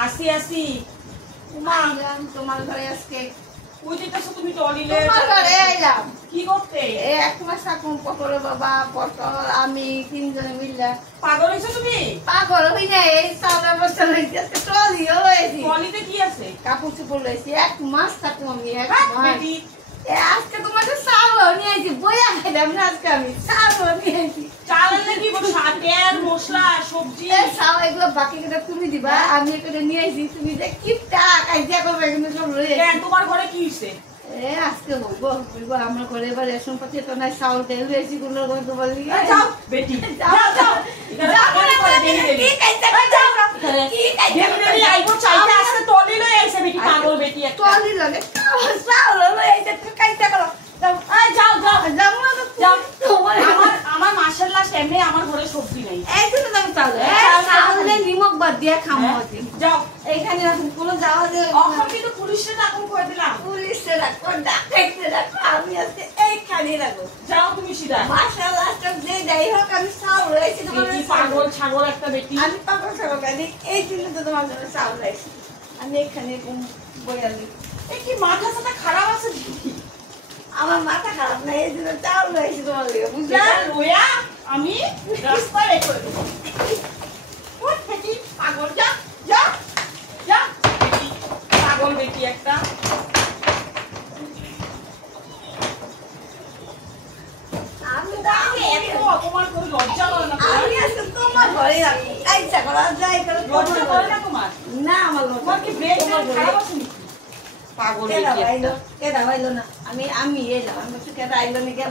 আসি আসি মা তোমার ঘরে আজকে ওই যেতেছো তুমি টলিলে তোমার ঘরে এলাম কি করতে এই এক মাস থাকুন পটল বাবা পটল আমি তিনজনে মিললে পাগল হইছো তুমি পাগল হই না এই সাদা বছর হয়েছে ট্রলিও লয়েছি টলিতে কি আছে কাপড় চোপড় লয়েছি এক মাস থাকুন আমি এক মাস বেটি আজকে তোমাকে চাউল নিয়ে আইছি বইয়া খাইলাম না আজকে আমি চাউল নিয়ে আইছি চাল আনলে কি বলো তেল মশলা সবজি চাউল এগুলো বাকি করে তুমি দিবা আমি এখানে নিয়ে আইছি তুমি যে কিপটা কাইজা করবে কিন্তু সব লয়ে কেন তোমার ঘরে কি হইছে আজকে বলবো আমার ঘরে এবার রেশন পাতি তো নাই চাউল তেল লয়েছি কোনো রকম তোমার লিগে যাও বেটি যাও যাও আইবো চাইতে আসতে টলি লই আইছে বেটি পাগল বেটি একটা টলি লাগে চাউল লয়ে আইছে কাইজা করো যাও যাও যাও যাও আমার মাসের লাস্ট এমনি আমার ঘরে সবজি নাই এই তো তুমি চাউলে নিমক বাদ দিয়ে খামো যাও এইখানে পুরো যাওয়া যে এখন কিন্তু পুলিশে ডাকুন করে দিলাম পুলিশে রাখো ডাকাইতে রাখো আমি আজকে এইখানে রাখো যাও তুমি সিধা মাশাআল্লাহ যে যাই হোক আমি চাউল লইছি তোমার পাগল ছাগল একটা বেটি আমি পাগল ছাগল গানি এই জন্য তো তোমার জন্য চাউল লইছি আমি এখানে বইয়ালি এই কি মাথা সাথে খারাপ আছে আমার মাথা খারাপ না এই জন্য চাউল লইছি তোমার লিগে বুঝলি লইয়া আমি রাস্তায় রেখে করে দেবো ওই বেটি পাগল যা যা যা বেটি পাগল বেটি একটা আমি এত অপমান করে লজ্জা করে না আমি আজকে তোমার ঘরে রাখবো কাইজা করা যাই করে লজ্জা করে না তোমার না আমার তোমার কি ব্রেন খারাপ আছে নাকি পাগল বেটি একটা কেডা আইলো না আমি এলাম আমি কেডা আইলো না